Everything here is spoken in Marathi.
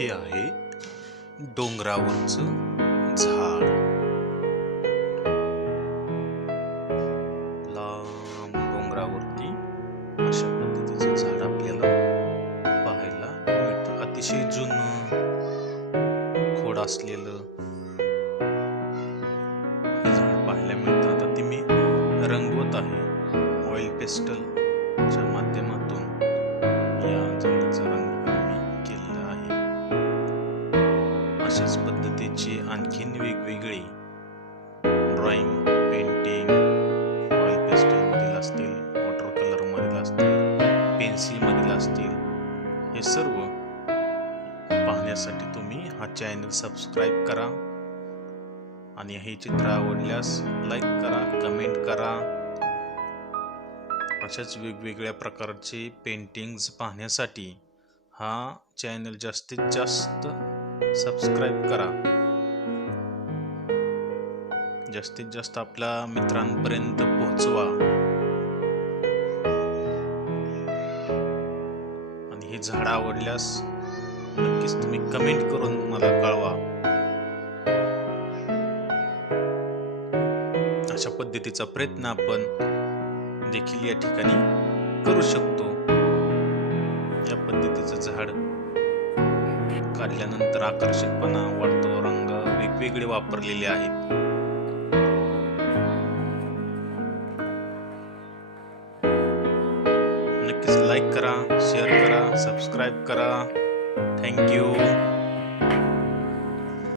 हे आहे डोंगरावरचं झाड. लांब डोंगरावरती अशा पद्धतीचं झाड आपल्याला पाहायला मिळतं. अतिशय जुनं खोड असलेलं हे झाड पाहायला मिळतं. आता ते मी रंगवत आहे ऑइल पेस्टलच्या माध्यमातून. या झाडाचा रंग मी केलेला आहे. अशाच पद्धतीची आणखीन वेगवेगळी ड्रॉइंग, पेंटिंग ऑइल पेस्टल मधील असतील, वॉटर कलर मधील असतील, पेन्सिल मधील असतील, हे सर्व पाहण्यासाठी तुम्ही हा चॅनल सबस्क्राईब करा आणि हे चित्र आवडल्यास लाईक करा, कमेंट करा. अशाच वेगवेगळ्या प्रकारचे पेंटिंग्स पाहण्यासाठी हा चॅनल जास्तीत जास्त सबस्क्राईब करा. जास्तीत जास्त आपल्या मित्रांपर्यंत पोहोचवा आणि हे झाड आवडल्यास नक्कीच तुम्ही कमेंट करून मला कळवा. अशा पद्धतीचा प्रयत्न आपण देखील या ठिकाणी करू शकतो. या पद्धतीचं झाड काढल्यानंतर आकर्षकपणा वाढतो. रंग वेगवेगळे वापरलेले आहेत. नक्कीच लाईक करा, शेअर करा, सबस्क्राईब करा. थँक्यू.